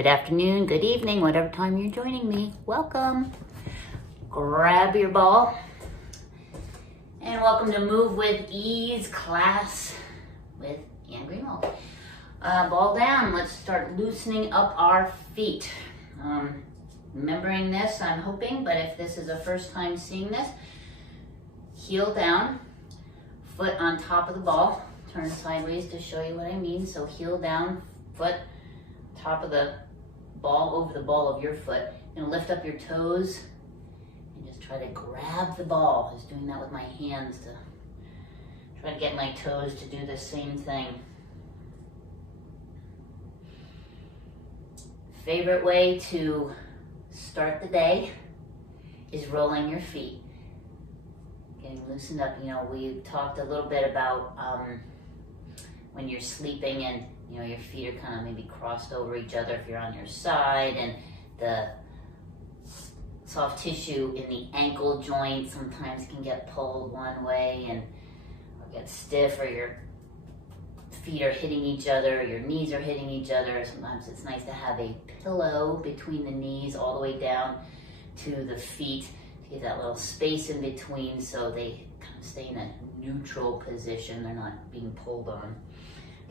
Good afternoon, good evening, whatever time you're joining me. Welcome. Grab your ball. And welcome to Move with Ease class with Ann Greenwald. Ball down, let's start loosening up our feet. Remembering this, I'm hoping, but if this is a first time seeing this, heel down, foot on top of the ball. Turn sideways to show you what I mean. So heel down, foot, top of the ball over the ball of your foot. You're gonna lift up your toes and just try to grab the ball. Just doing that with my hands to try to get my toes to do the same thing. Favorite way to start the day is rolling your feet. Getting loosened up. You know, we talked a little bit about when you're sleeping and your feet are kind of maybe crossed over each other if you're on your side, and the soft tissue in the ankle joint sometimes can get pulled one way and or get stiff, or your feet are hitting each other, your knees are hitting each other. Sometimes it's nice to have a pillow between the knees all the way down to the feet to get that little space in between so they kind of stay in a neutral position. They're not being pulled on.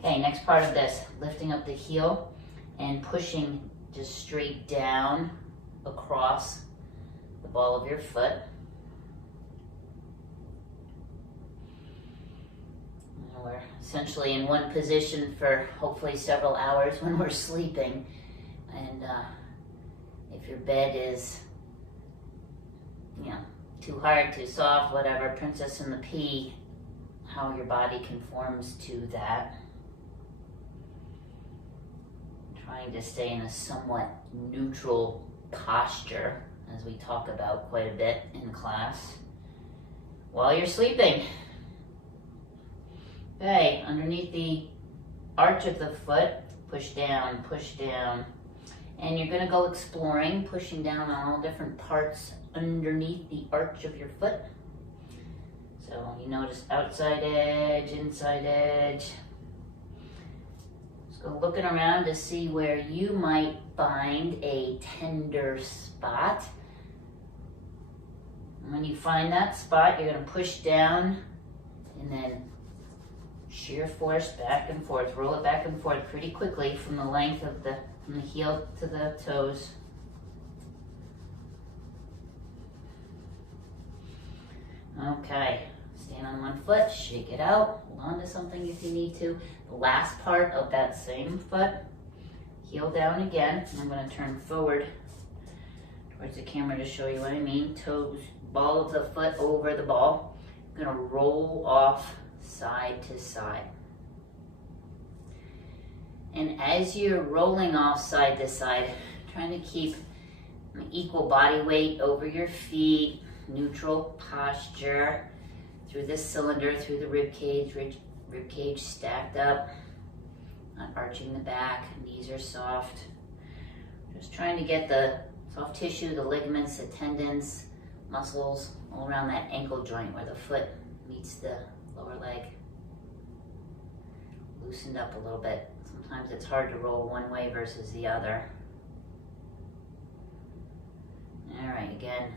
Okay, next part of this, lifting up the heel and pushing just straight down across the ball of your foot. And we're essentially in one position for hopefully several hours when we're sleeping. And if your bed is, too hard, too soft, whatever, Princess and the Pea, how your body conforms to that. Trying to stay in a somewhat neutral posture, as we talk about quite a bit in class, while you're sleeping. Okay, underneath the arch of the foot, push down, and you're gonna go exploring, pushing down on all different parts underneath the arch of your foot. So you notice outside edge, inside edge. Go looking around to see where you might find a tender spot. And when you find that spot, you're going to push down and then shear force back and forth. Roll it back and forth pretty quickly from the length of from the heel to the toes. Okay. Stand on one foot, shake it out, hold on to something if you need to. The last part of that same foot, heel down again. I'm going to turn forward towards the camera to show you what I mean. Toes, ball of the foot over the ball. I'm going to roll off side to side. And as you're rolling off side to side, trying to keep an equal body weight over your feet, neutral posture. Through this cylinder, through the rib cage stacked up, not arching the back, knees are soft. Just trying to get the soft tissue, the ligaments, the tendons, muscles all around that ankle joint where the foot meets the lower leg. Loosened up a little bit. Sometimes it's hard to roll one way versus the other. All right, again,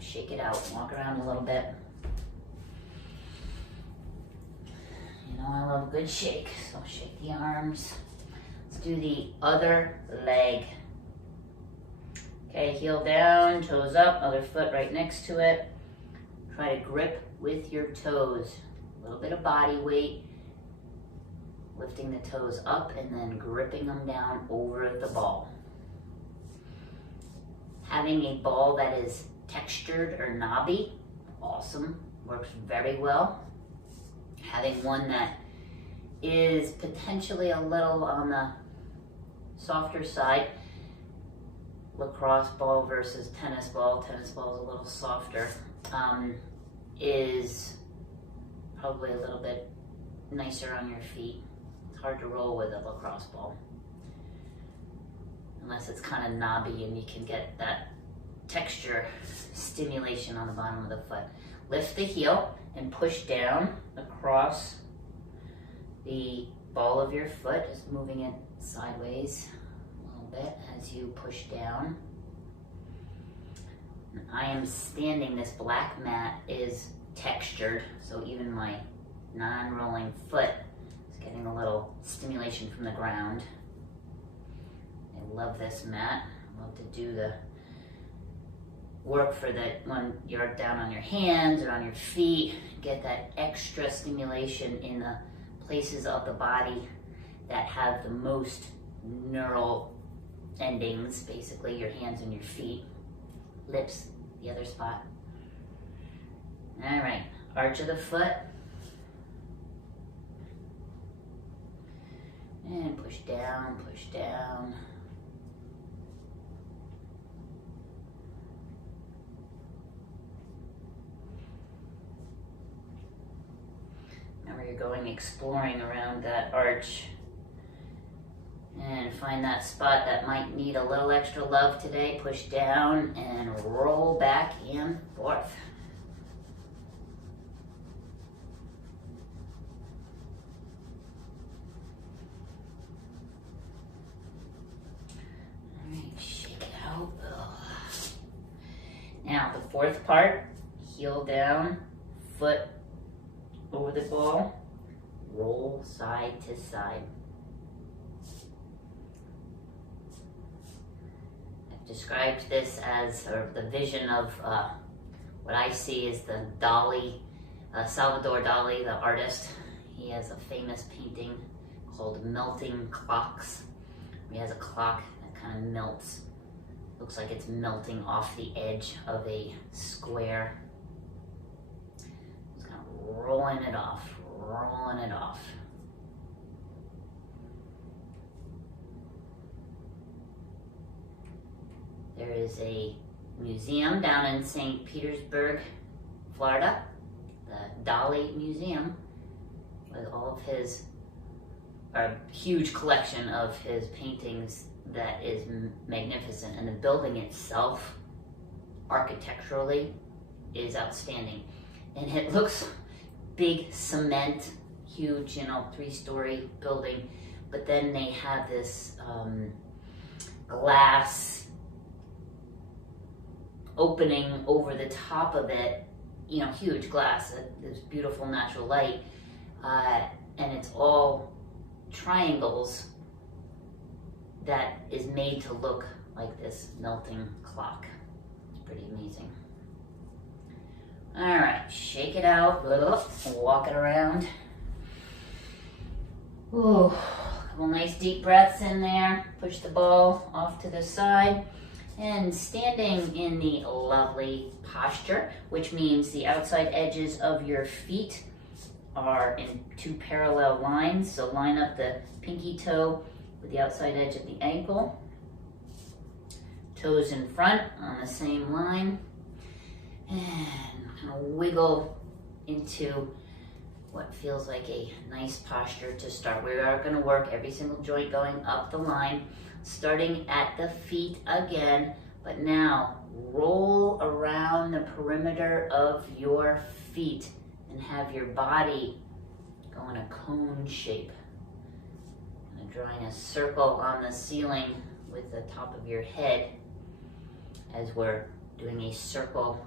shake it out, walk around a little bit. I love a good shake, so shake the arms. Let's do the other leg. Okay, heel down, toes up, other foot right next to it. Try to grip with your toes. A little bit of body weight. Lifting the toes up and then gripping them down over the ball. Having a ball that is textured or knobby, awesome, works very well. Having one that is potentially a little on the softer side, lacrosse ball versus tennis ball is a little softer, is probably a little bit nicer on your feet. It's hard to roll with a lacrosse ball, unless it's kind of knobby and you can get that texture stimulation on the bottom of the foot. Lift the heel and push down across the ball of your foot, just moving it sideways. little bit as you push down. I am standing, this black mat is textured, so even my non-rolling foot is getting a little stimulation from the ground. I love this mat. I love to do the work for that when you're down on your hands or on your feet, get that extra stimulation in the places of the body that have the most neural endings, basically your hands and your feet. Lips, the other spot. All right, arch of the foot. And push down, push down. Remember, you're going exploring around that arch. And find that spot that might need a little extra love today. Push down and roll back and forth. All right, shake it out. Ugh. Now, the fourth part, heel down, foot over the ball, roll side to side. Described this as sort of the vision of what I see is the Dali, Salvador Dali, the artist. He has a famous painting called Melting Clocks. He has a clock that kind of melts, looks like it's melting off the edge of a square. Just kind of rolling it off, rolling it off. There is a museum down in St. Petersburg, Florida, the Dali Museum, with all of his, a huge collection of his paintings that is magnificent. And the building itself, architecturally, is outstanding. And it looks big cement, huge, 3-story building. But then they have this glass opening over the top of it, huge glass, this beautiful natural light, and it's all triangles that is made to look like this melting clock. It's pretty amazing. All right, shake it out, walk it around. Ooh, a couple nice deep breaths in there. Push the ball off to the side. And standing in the lovely posture, which means the outside edges of your feet are in 2 parallel lines. So line up the pinky toe with the outside edge of the ankle. Toes in front on the same line. And kind of wiggle into what feels like a nice posture to start. We are going to work every single joint going up the line, starting at the feet again, but now roll around the perimeter of your feet and have your body go in a cone shape. And drawing a circle on the ceiling with the top of your head as we're doing a circle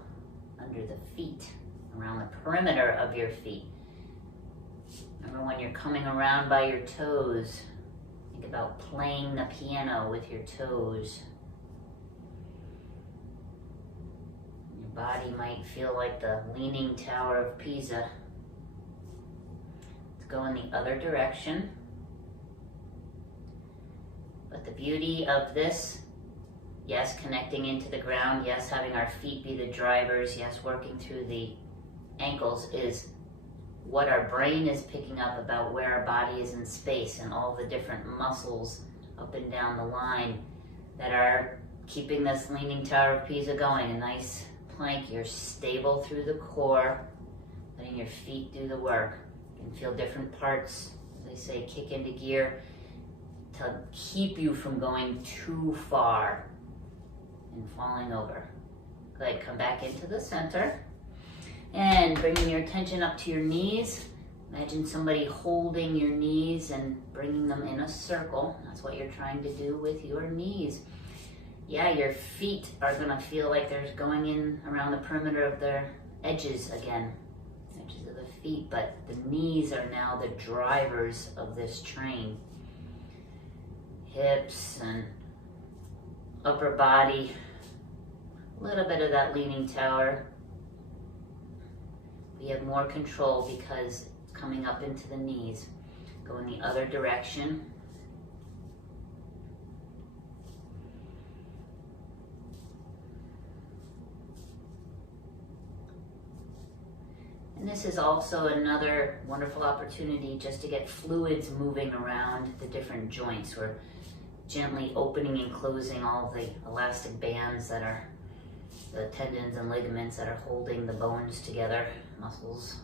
under the feet, around the perimeter of your feet. Remember, when you're coming around by your toes, think about playing the piano with your toes. Your body might feel like the Leaning Tower of Pisa. Let's go in the other direction. But the beauty of this, yes, connecting into the ground, yes, having our feet be the drivers, yes, working through the ankles, is what our brain is picking up about where our body is in space and all the different muscles up and down the line that are keeping this Leaning Tower of Pisa going. A nice plank. You're stable through the core, letting your feet do the work. You can feel different parts, as they say, kick into gear to keep you from going too far and falling over. Good, come back into the center. And bringing your attention up to your knees, Imagine somebody holding your knees and bringing them in a circle. That's what you're trying to do with your knees. Yeah, your feet are gonna feel like they're going in around the perimeter of their edges again, edges of the feet, but the knees are now the drivers of this train. Hips and upper body, a little bit of that leaning tower. We have more control because it's coming up into the knees. Go in the other direction. And this is also another wonderful opportunity just to get fluids moving around the different joints. We're gently opening and closing all the elastic bands that are the tendons and ligaments that are holding the bones together, muscles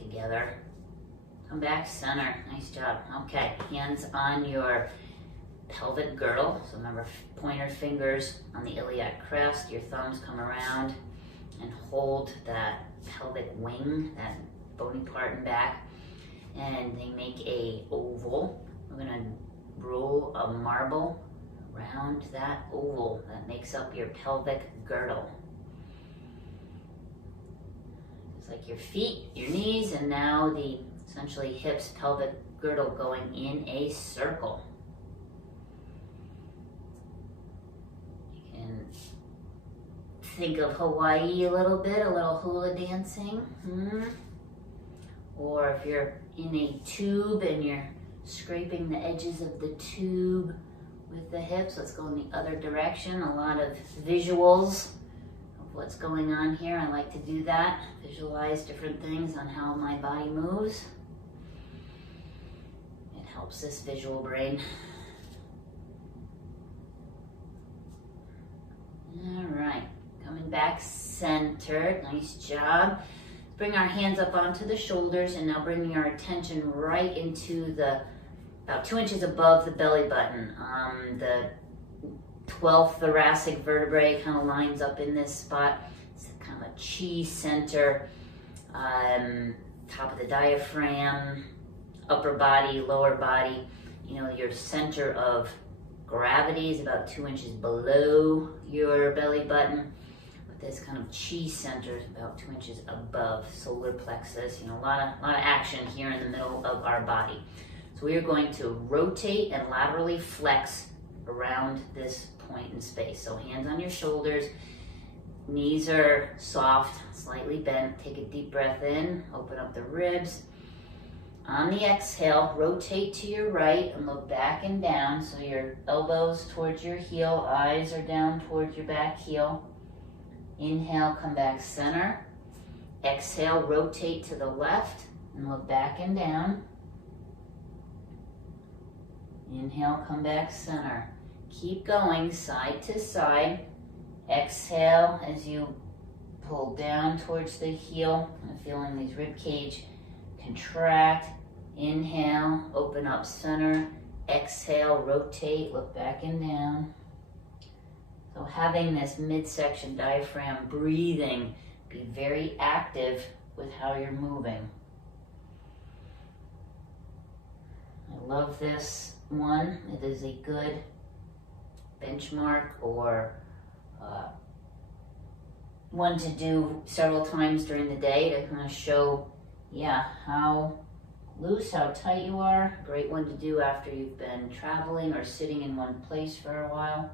together. Come back center, nice job. Okay, hands on your pelvic girdle. So remember, pointer fingers on the iliac crest, your thumbs come around and hold that pelvic wing, that bony part in back, and they make a oval. We're gonna roll a marble around that oval that makes up your pelvic girdle. It's like your feet, your knees, and now the essentially hips, pelvic girdle going in a circle. You can think of Hawaii a little bit, a little hula dancing. Or if you're in a tube and you're scraping the edges of the tube with the hips, let's go in the other direction. A lot of visuals of what's going on here. I like to do that. Visualize different things on how my body moves. It helps this visual brain. All right, coming back centered, nice job. Bring our hands up onto the shoulders and now bringing our attention right into the about 2 inches above the belly button. The 12th thoracic vertebrae kind of lines up in this spot. It's kind of a chi center. Top of the diaphragm, upper body, lower body. You know, your center of gravity is about 2 inches below your belly button. But this kind of chi center is about 2 inches above solar plexus. You know, a lot of action here in the middle of our body. So we are going to rotate and laterally flex around this point in space. So hands on your shoulders, knees are soft, slightly bent. Take a deep breath in, open up the ribs. On the exhale, rotate to your right and look back and down. So your elbows towards your heel, eyes are down towards your back heel. Inhale, come back center. Exhale, rotate to the left and look back and down. Inhale, come back center. Keep going side to side. Exhale as you pull down towards the heel, kind of feeling these rib cage contract. Inhale, open up center. Exhale, rotate, look back and down. So having this midsection diaphragm breathing, be very active with how you're moving. I love this one. It is a good benchmark or one to do several times during the day to kind of show, how loose, how tight you are. Great one to do after you've been traveling or sitting in one place for a while.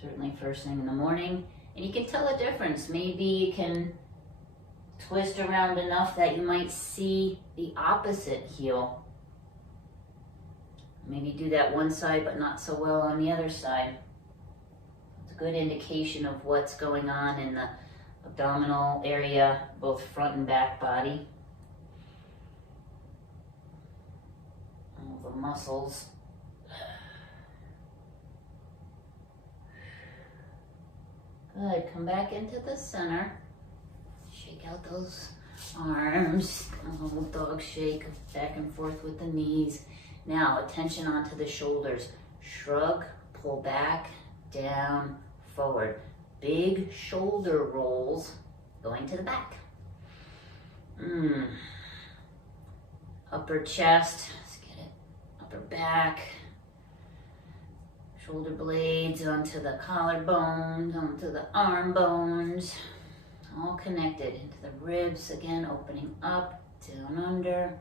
Certainly first thing in the morning. And you can tell a difference. Maybe you can twist around enough that you might see the opposite heel. Maybe do that one side but not so well on the other side. It's a good indication of what's going on in the abdominal area, both front and back body. All the muscles. Good, come back into the center. Shake out those arms, a little dog shake back and forth with the knees. Now, attention onto the shoulders. Shrug, pull back, down, forward. big shoulder rolls going to the back. Upper chest, let's get it. Upper back. Shoulder blades onto the collarbones, onto the arm bones. All connected into the ribs again, opening up, down under.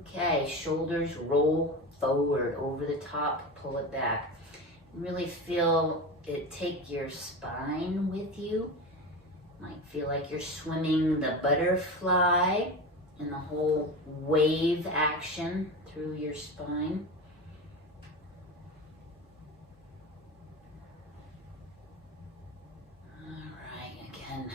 Okay, shoulders roll forward, over the top, pull it back. Really feel it take your spine with you. Might feel like you're swimming the butterfly and the whole wave action through your spine. All right, again,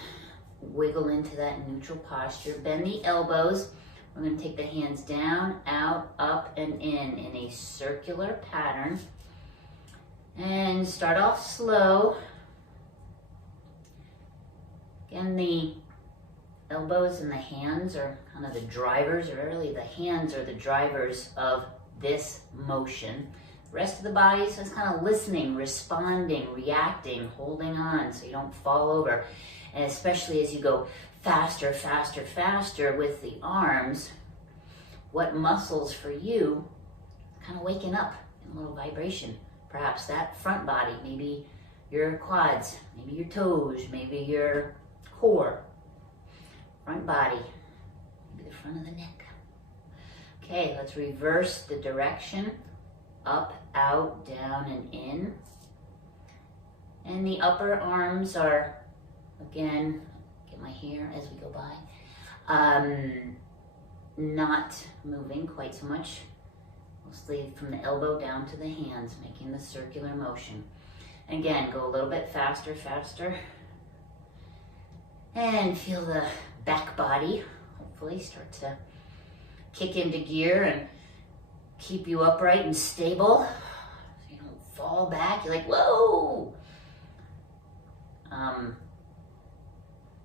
wiggle into that neutral posture. Bend the elbows. We're going to take the hands down, out, up, and in a circular pattern. And start off slow. Again, the elbows and the hands are kind of the drivers, or really the hands are the drivers of this motion. The rest of the body is just kind of listening, responding, reacting, holding on so you don't fall over. And especially as you go faster, faster, faster with the arms, what muscles for you kind of waking up in a little vibration. Perhaps that front body, maybe your quads, maybe your toes, maybe your core. Front body, maybe the front of the neck. Okay, let's reverse the direction. Up, out, down, and in. And the upper arms are, again, get my hair as we go by, not moving quite so much. Mostly from the elbow down to the hands, making the circular motion. Again, go a little bit faster, faster. And feel the back body hopefully start to kick into gear and keep you upright and stable so you don't fall back. You're like, whoa!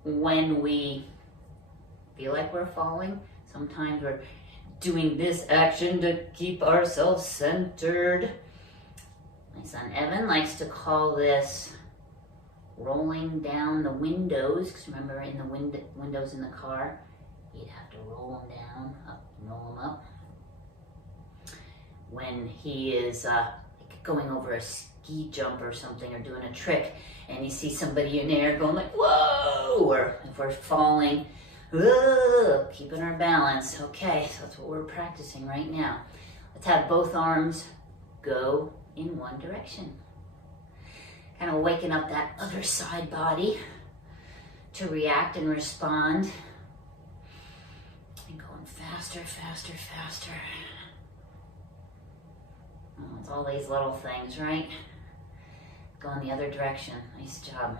When we feel like we're falling, sometimes we're doing this action to keep ourselves centered. My son Evan likes to call this rolling down the windows, because remember in the windows in the car, he'd have to roll them down, up, roll them up. When he is going over a ski jump or something, or doing a trick, and you see somebody in there going like, whoa! Or if we're falling, keeping our balance. Okay, so that's what we're practicing right now. Let's have both arms go in one direction. Kind of waking up that other side body to react and respond. And going faster, faster, faster. Oh, it's all these little things, right? Going the other direction. Nice job.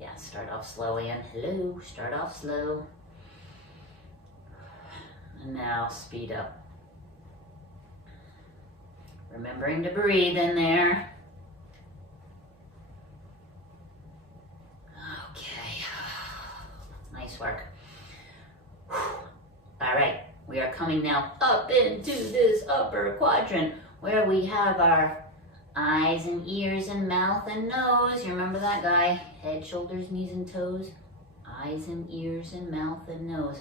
Yeah, start off slow and hello, start off slow. And now speed up. Remembering to breathe in there. Okay, nice work. All right, we are coming now up into this upper quadrant where we have our eyes and ears and mouth and nose. You remember that guy? Head, shoulders, knees, and toes. Eyes and ears and mouth and nose.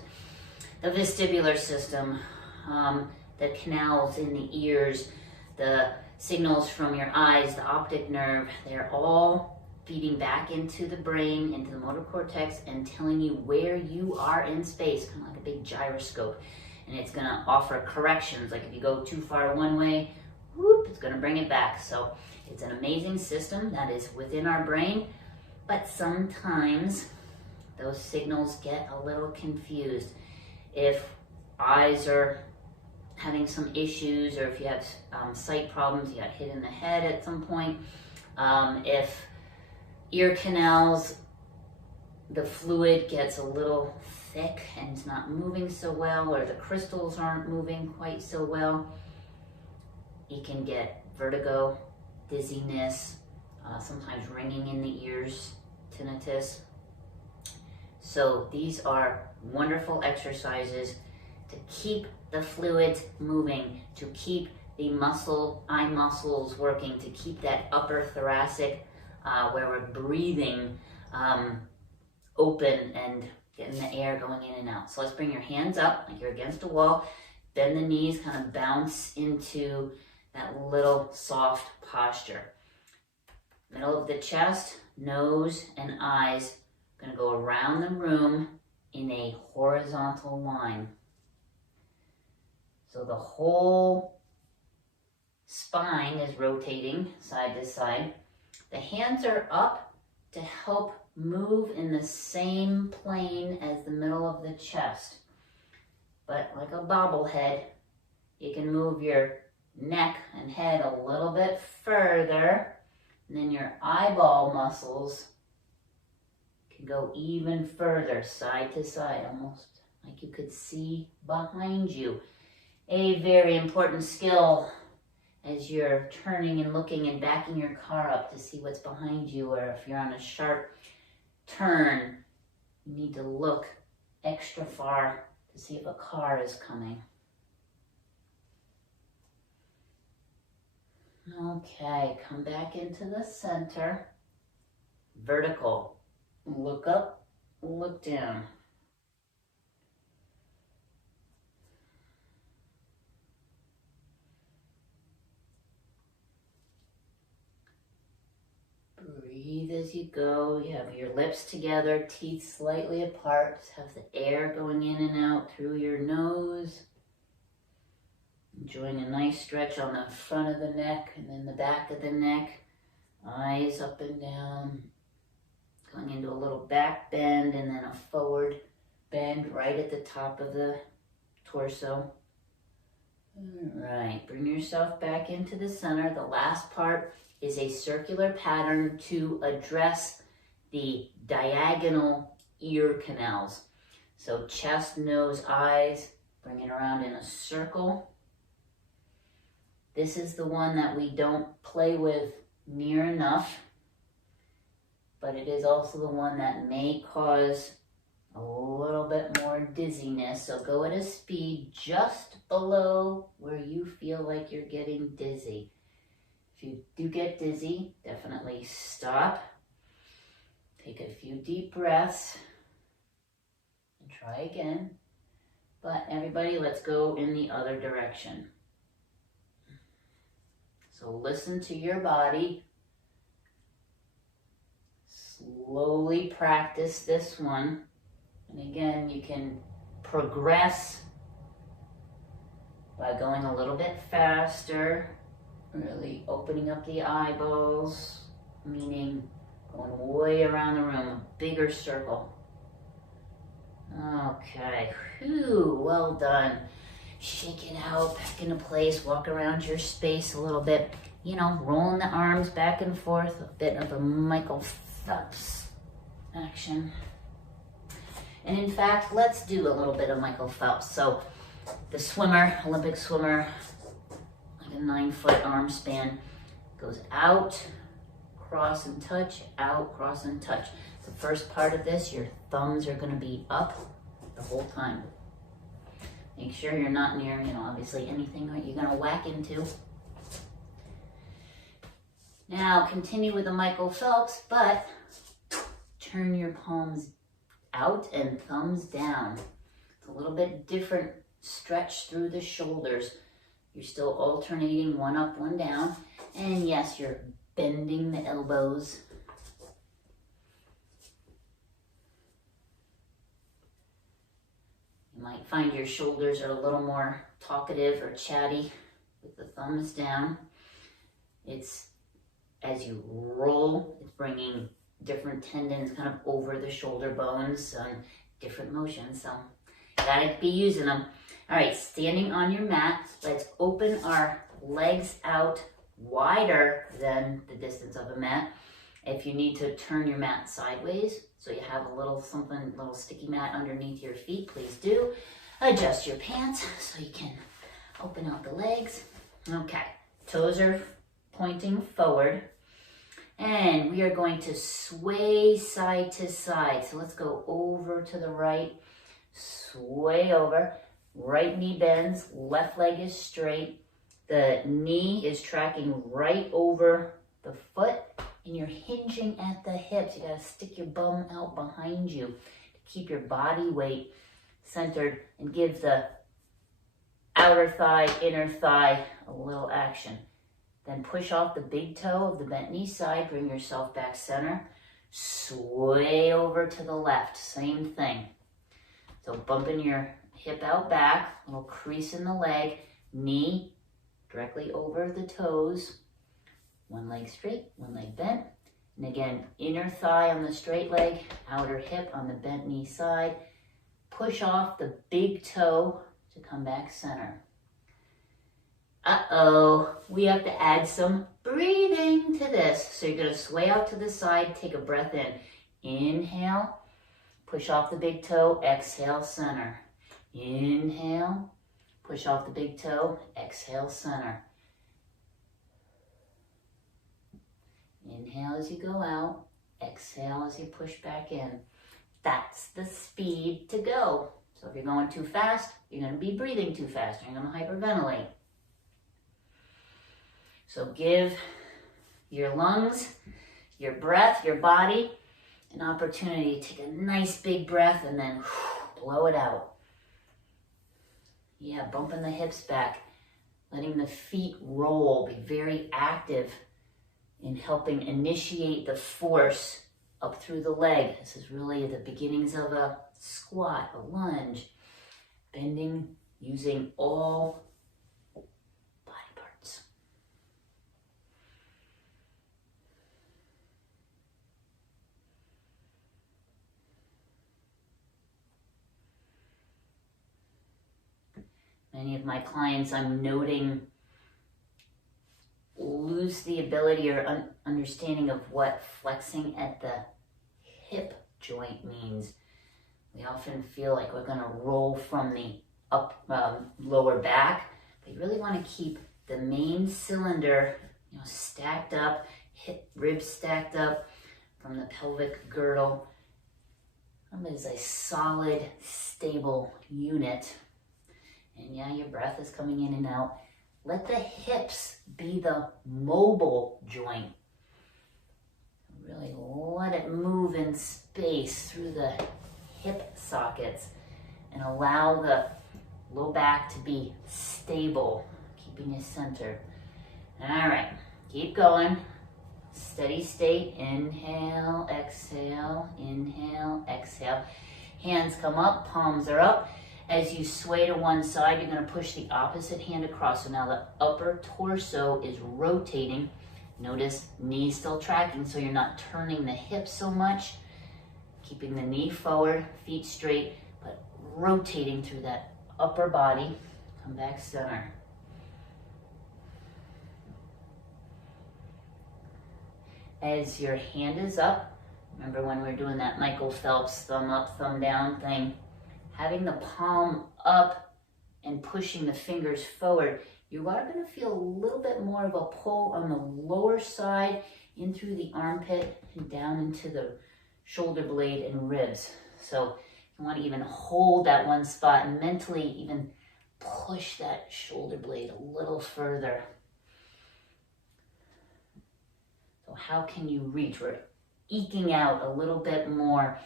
The vestibular system, the canals in the ears, the signals from your eyes, the optic nerve, they're all feeding back into the brain, into the motor cortex, and telling you where you are in space, kind of like a big gyroscope. And it's gonna offer corrections, like if you go too far one way, whoop, it's gonna bring it back. So it's an amazing system that is within our brain, but sometimes those signals get a little confused. If eyes are having some issues, or if you have sight problems, you got hit in the head at some point, if ear canals, the fluid gets a little thick and it's not moving so well, or the crystals aren't moving quite so well, you can get vertigo, dizziness, sometimes ringing in the ears, tinnitus. So these are wonderful exercises to keep the fluids moving, to keep the eye muscles working to keep that upper thoracic, where we're breathing, open and getting the air going in and out. So let's bring your hands up like you're against a wall. Bend the knees, kind of bounce into that little soft posture. Middle of the chest, nose and eyes, gonna go around the room in a horizontal line. So the whole spine is rotating side to side. The hands are up to help move in the same plane as the middle of the chest. But like a bobblehead, you can move your neck and head a little bit further, and then your eyeball muscles can go even further, side to side, almost like you could see behind you. A very important skill as you're turning and looking and backing your car up to see what's behind you, or if you're on a sharp turn, you need to look extra far to see if a car is coming. Okay, come back into the center. Vertical. Look up, look down. Breathe as you go. You have your lips together, teeth slightly apart. Just have the air going in and out through your nose. Enjoying a nice stretch on the front of the neck and then the back of the neck. Eyes up and down. Going into a little back bend and then a forward bend right at the top of the torso. All right, bring yourself back into the center. The last part is a circular pattern to address the diagonal ear canals. So chest, nose, eyes, bring it around in a circle. This is the one that we don't play with near enough, but it is also the one that may cause a little bit more dizziness. So go at a speed just below where you feel like you're getting dizzy. If you do get dizzy, definitely stop. Take a few deep breaths and try again. But everybody, let's go in the other direction. So listen to your body. Slowly practice this one. And again, you can progress by going a little bit faster, really opening up the eyeballs, meaning going way around the room, a bigger circle. Okay, whew, well done. Shake it out, back into place, walk around your space a little bit, you know, rolling the arms back and forth, a bit of a Michael Phelps action. And in fact, let's do a little bit of Michael Phelps. So the swimmer, Olympic swimmer, like a 9-foot arm span, goes out, cross and touch, out, cross and touch. The first part of this, your thumbs are going to be up the whole time. Make sure you're not near, you know, obviously anything that you're going to whack into. Now continue with the Michael Phelps, but turn your palms out and thumbs down. It's a little bit different stretch through the shoulders. You're still alternating one up, one down. And yes, you're bending the elbows. You might find your shoulders are a little more talkative or chatty with the thumbs down. It's as you roll, it's bringing different tendons kind of over the shoulder bones on different motions. So you gotta be using them. All right, standing on your mat, let's open our legs out wider than the distance of a mat. If you need to turn your mat sideways, so you have a little something, little sticky mat underneath your feet, please do. Adjust your pants so you can open out the legs. Okay, toes are pointing forward. And we are going to sway side to side. So let's go over to the right, sway over. Right knee bends, left leg is straight. The knee is tracking right over the foot, and you're hinging at the hips. You gotta stick your bum out behind you to keep your body weight centered and give the outer thigh, inner thigh a little action. Then push off the big toe of the bent knee side, bring yourself back center, sway over to the left, same thing. So bumping your hip out back, little crease in the leg, knee directly over the toes, one leg straight, one leg bent. And again, inner thigh on the straight leg, outer hip on the bent knee side. Push off the big toe to come back center. Uh-oh, we have to add some breathing to this. So you're gonna sway out to the side, take a breath in. Inhale, push off the big toe, exhale, center. Inhale, push off the big toe, exhale, center. Inhale as you go out, exhale as you push back in. That's the speed to go. So if you're going too fast, you're gonna be breathing too fast. You're gonna hyperventilate. So give your lungs, your breath, your body an opportunity to take a nice big breath and then blow it out. Yeah, bumping the hips back, letting the feet roll, be very active in helping initiate the force up through the leg. This is really the beginnings of a squat, a lunge, bending using all body parts. Many of my clients, I'm noting, lose the ability or understanding of what flexing at the hip joint means. We often feel like we're going to roll from the lower back, but you really want to keep the main cylinder, stacked up, hip ribs stacked up from the pelvic girdle. It is a solid, stable unit. And yeah, your breath is coming in and out. Let the hips be the mobile joint. Really let it move in space through the hip sockets and allow the low back to be stable, keeping you centered. All right, keep going. Steady state, inhale, exhale, inhale, exhale. Hands come up, palms are up. As you sway to one side, you're going to push the opposite hand across. So now the upper torso is rotating. Notice knees still tracking, so you're not turning the hips so much. Keeping the knee forward, feet straight, but rotating through that upper body. Come back center. As your hand is up, remember when we were doing that Michael Phelps thumb up, thumb down thing? Having the palm up and pushing the fingers forward, you are going to feel a little bit more of a pull on the lower side in through the armpit and down into the shoulder blade and ribs. So you want to even hold that one spot and mentally even push that shoulder blade a little further. So how can you reach? We're eking out a little bit more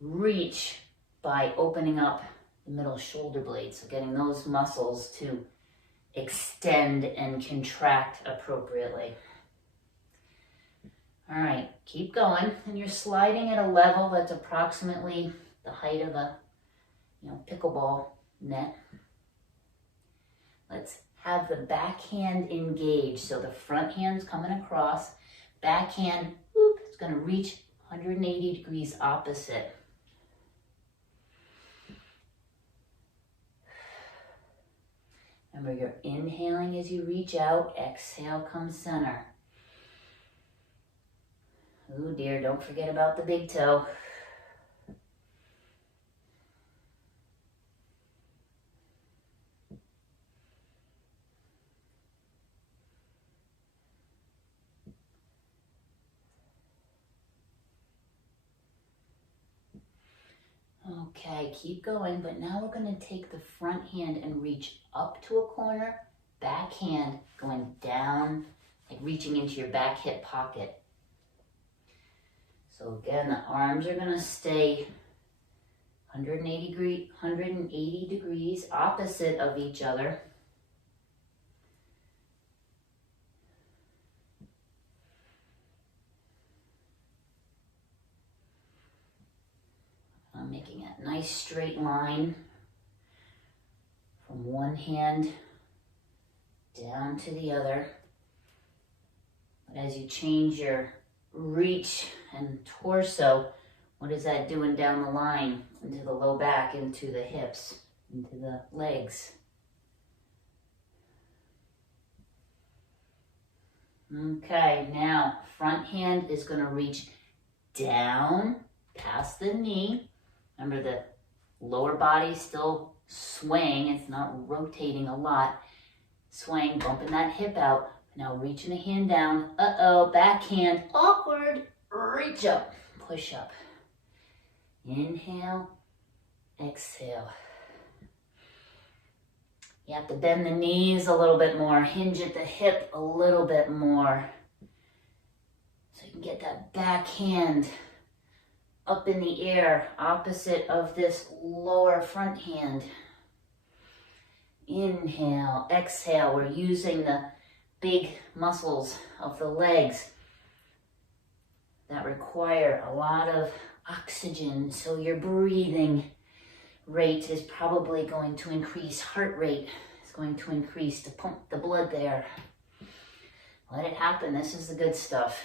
reach by opening up the middle shoulder blade. So getting those muscles to extend and contract appropriately. All right, keep going. And you're sliding at a level that's approximately the height of a pickleball net. Let's have the back hand engaged. So the front hand's coming across. Back hand, it's going to reach 180 degrees opposite. Remember, you're inhaling as you reach out. Exhale, come center. Oh dear, don't forget about the big toe. Okay, keep going, but now we're going to take the front hand and reach up to a corner back hand going down, like reaching into your back hip pocket. So again, the arms are gonna stay 180 degrees opposite of each other. I'm making a nice straight line from one hand down to the other. But as you change your reach and torso, what is that doing down the line into the low back, into the hips, into the legs? Okay, now front hand is going to reach down past the knee. Remember, the lower body still swaying, it's not rotating a lot. Swaying, bumping that hip out. Now reaching a hand down. Uh-oh, backhand, awkward. Reach up, push up. Inhale, exhale. You have to bend the knees a little bit more, hinge at the hip a little bit more. So you can get that backhand up in the air, opposite of this lower front hand. Inhale, exhale. We're using the big muscles of the legs that require a lot of oxygen. So your breathing rate is probably going to increase. Heart rate is going to increase to pump the blood there. Let it happen. This is the good stuff.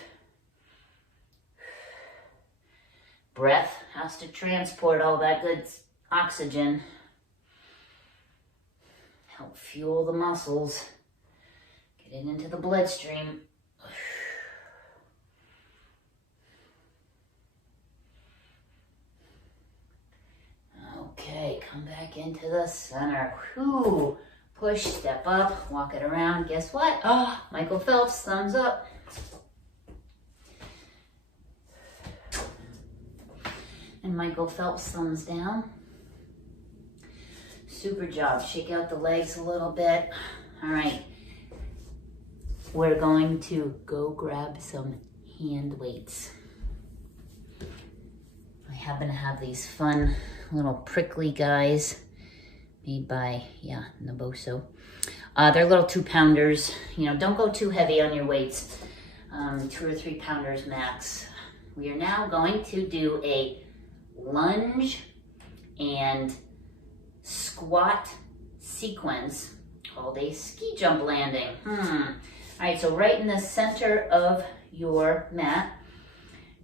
Breath has to transport all that good oxygen. Help fuel the muscles. Get it into the bloodstream. Okay, come back into the center. Whew. Push, step up, walk it around. Guess what? Oh, Michael Phelps, thumbs up. And Michael Phelps, thumbs down. Super job. Shake out the legs a little bit. All right. We're going to go grab some hand weights. I happen to have these fun little prickly guys made by, Naboso. They're little 2-pounders. You know, don't go too heavy on your weights. 2 or 3 pounders max. We are now going to do a lunge and squat sequence called a ski jump landing. All right, so right in the center of your mat,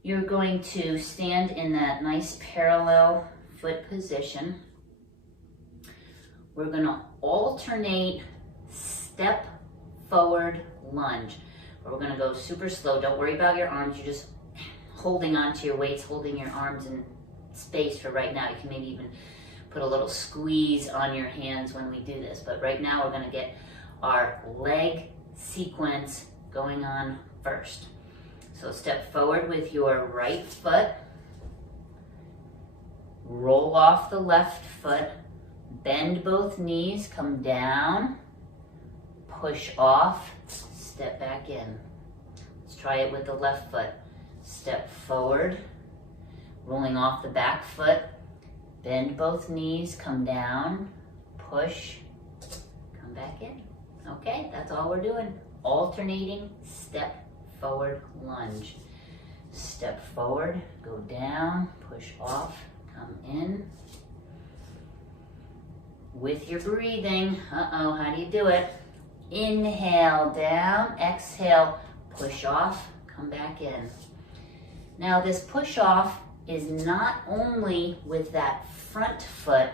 you're going to stand in that nice parallel foot position. We're going to alternate step forward lunge. We're going to go super slow. Don't worry about your arms. You're just holding onto your weights, holding your arms in space for right now. You can maybe even put a little squeeze on your hands when we do this. But right now we're going to get our leg sequence going on first. So step forward with your right foot. Roll off the left foot. Bend both knees. Come down. Push off. Step back in. Let's try it with the left foot. Step forward. Rolling off the back foot. Bend both knees. Come down. Push. Come back in. Okay, that's all we're doing. Alternating step forward lunge. Step forward, go down, push off, come in. With your breathing, how do you do it? Inhale down, exhale, push off, come back in. Now this push off is not only with that front foot,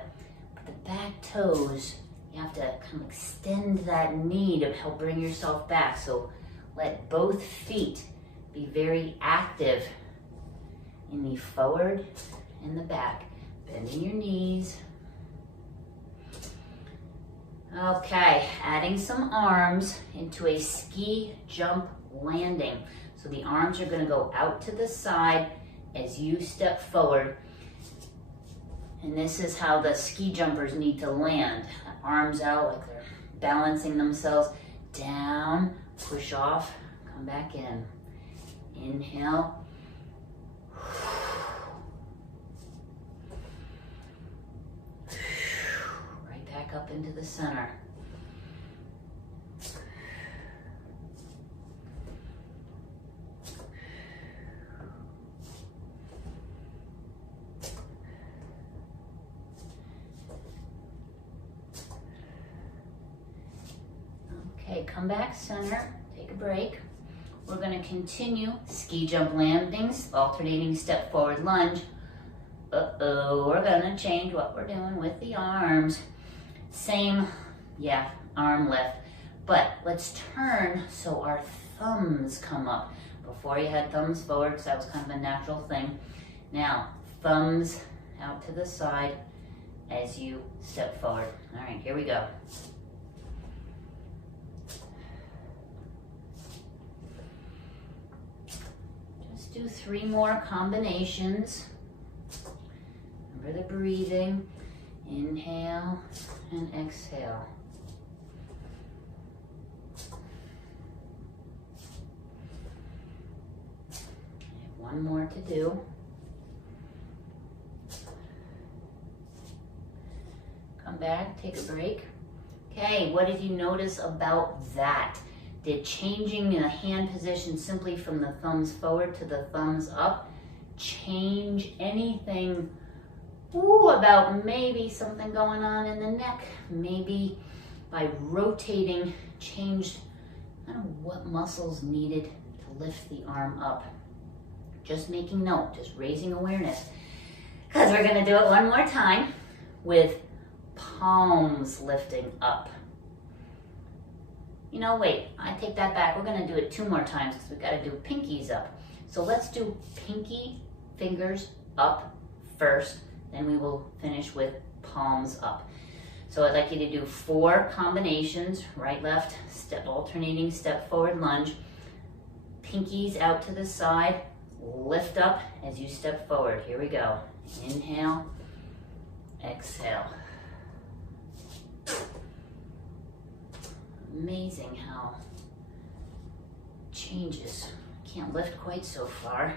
but the back toes. You have to kind of extend that knee to help bring yourself back. So let both feet be very active in the forward and the back. Bending your knees. Okay, adding some arms into a ski jump landing. So the arms are going to go out to the side as you step forward. And this is how the ski jumpers need to land. Arms out like they're balancing themselves down, push off, come back in. Inhale. Right back up into the center. Okay, come back center, take a break. We're going to continue ski jump landings, alternating step forward lunge. We're going to change what we're doing with the arms. Same, arm lift, but let's turn so our thumbs come up. Before you had thumbs forward, because that was kind of a natural thing. Now, thumbs out to the side as you step forward. All right, here we go. Do 3 more combinations. Remember the breathing. Inhale and exhale. One more to do. Come back, take a break. Okay, what did you notice about that? Did changing the hand position simply from the thumbs forward to the thumbs up change anything about maybe something going on in the neck? Maybe by rotating, changed, I don't know what muscles needed to lift the arm up. Just making note, just raising awareness. Because we're going to do it one more time with palms lifting up. You know, wait, I take that back. We're going to do it 2 more times because we've got to do pinkies up. So let's do pinky fingers up first, then we will finish with palms up. So I'd like you to do 4 combinations, right, left, step, alternating step forward lunge, pinkies out to the side, lift up as you step forward. Here we go. Inhale, exhale. Amazing how it changes. Can't lift quite so far.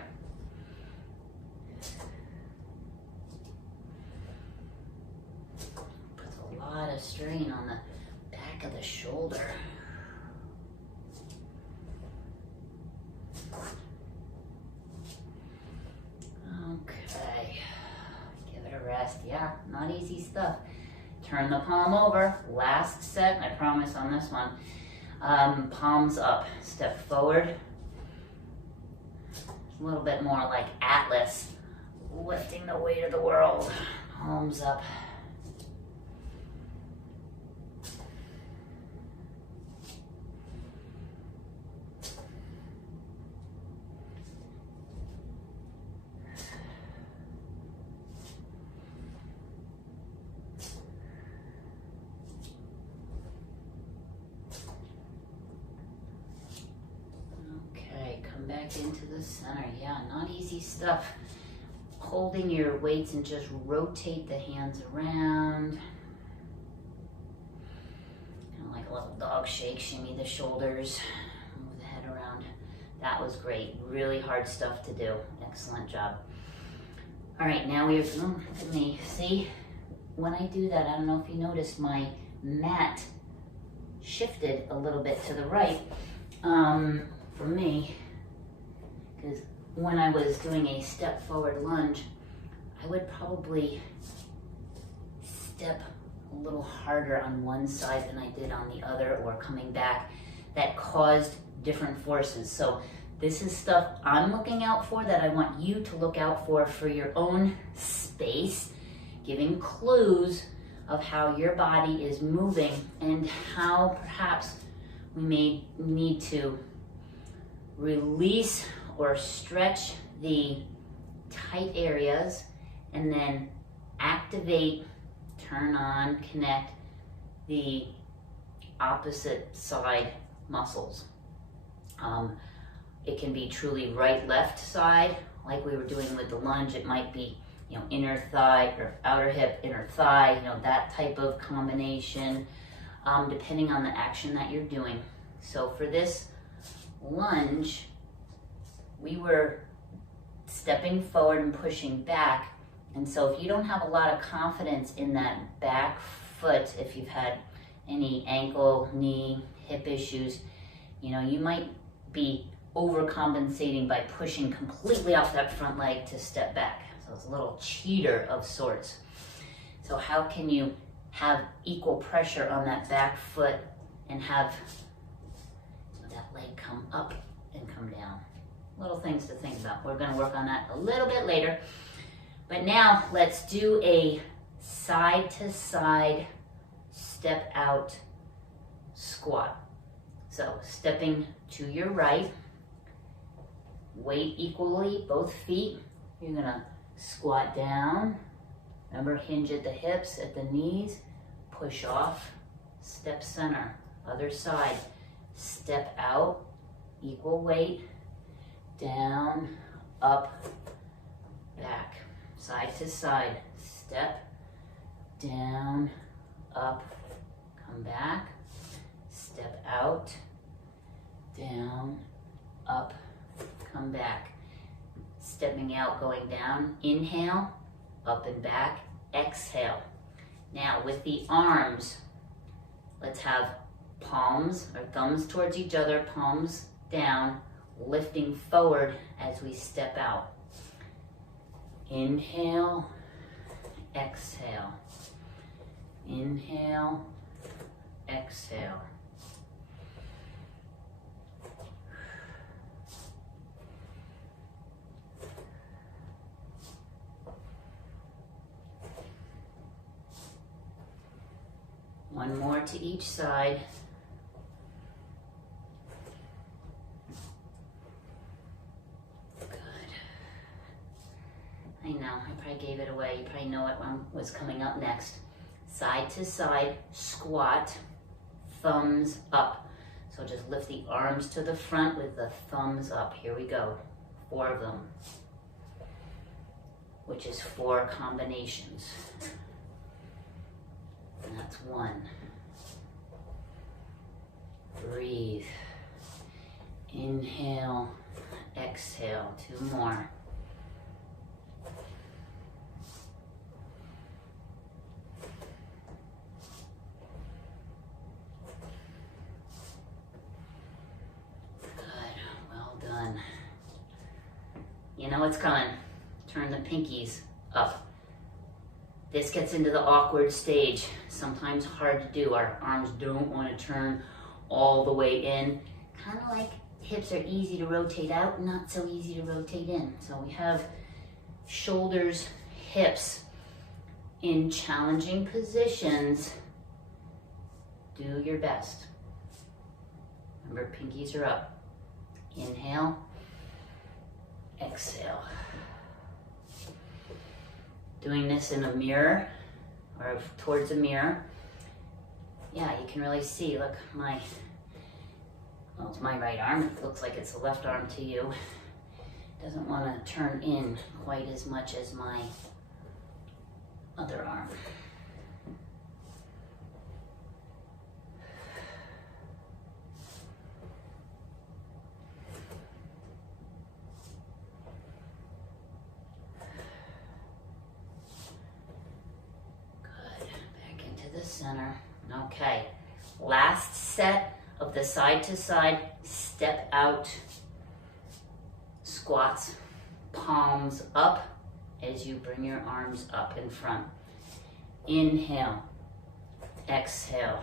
Puts a lot of strain on the back of the shoulder. Okay, give it a rest. Yeah, not easy stuff. Turn the palm over, last set, I promise on this one. Palms up, step forward. A little bit more like Atlas, lifting the weight of the world. Palms up. Back into the center. Yeah, not easy stuff. Holding your weights and just rotate the hands around. Kind of like a little dog shake, shimmy the shoulders, move the head around. That was great. Really hard stuff to do. Excellent job. All right, now we're, look at me. See, when I do that, I don't know if you noticed, my mat shifted a little bit to the right for me. Because when I was doing a step forward lunge, I would probably step a little harder on one side than I did on the other, or coming back. That caused different forces. So this is stuff I'm looking out for that I want you to look out for your own space, giving clues of how your body is moving and how perhaps we may need to release or stretch the tight areas and then activate, turn on, connect the opposite side muscles. It can be truly right, left side, like we were doing with the lunge. It might be, inner thigh or outer hip, inner thigh, that type of combination. depending on the action that you're doing. So for this lunge, we were stepping forward and pushing back. And so if you don't have a lot of confidence in that back foot, if you've had any ankle, knee, hip issues, you know, you might be overcompensating by pushing completely off that front leg to step back. So it's a little cheater of sorts. So how can you have equal pressure on that back foot and have that leg come up and come down? Little things to think about. We're going to work on that a little bit later. But now let's do a side to side step out squat. So stepping to your right, weight equally, both feet. You're gonna squat down. Remember, hinge at the hips, at the knees, push off, step center. Other side, step out, equal weight, down, up, back. Side to side, step, down, up, come back, step out, down, up, come back. Stepping out, going down, inhale, up and back, exhale. Now with the arms, let's have palms or thumbs towards each other, palms down, lifting forward as we step out. Inhale, exhale. Inhale, exhale. One more to each side. Good. I know, I probably gave it away. You probably know what one was coming up next. Side to side squat, thumbs up. So just lift the arms to the front with the thumbs up. Here we go. 4 of them, which is 4 combinations. And that's 1. Breathe. Inhale, exhale. 2 more. Good. Well done. You know what's coming. Turn the pinkies up. This gets into the awkward stage. Sometimes hard to do. Our arms don't want to turn all the way in. Kind of like hips are easy to rotate out, not so easy to rotate in. So we have shoulders, hips in challenging positions. Do your best. Remember, pinkies are up. Inhale, exhale. Doing this in a mirror or towards a mirror. Yeah, you can really see, look, well, it's my right arm. It looks like it's the left arm to you. Doesn't want to turn in quite as much as my other arm. Center. Okay, last set of the side to side step out squats, palms up as you bring your arms up in front. Inhale, exhale.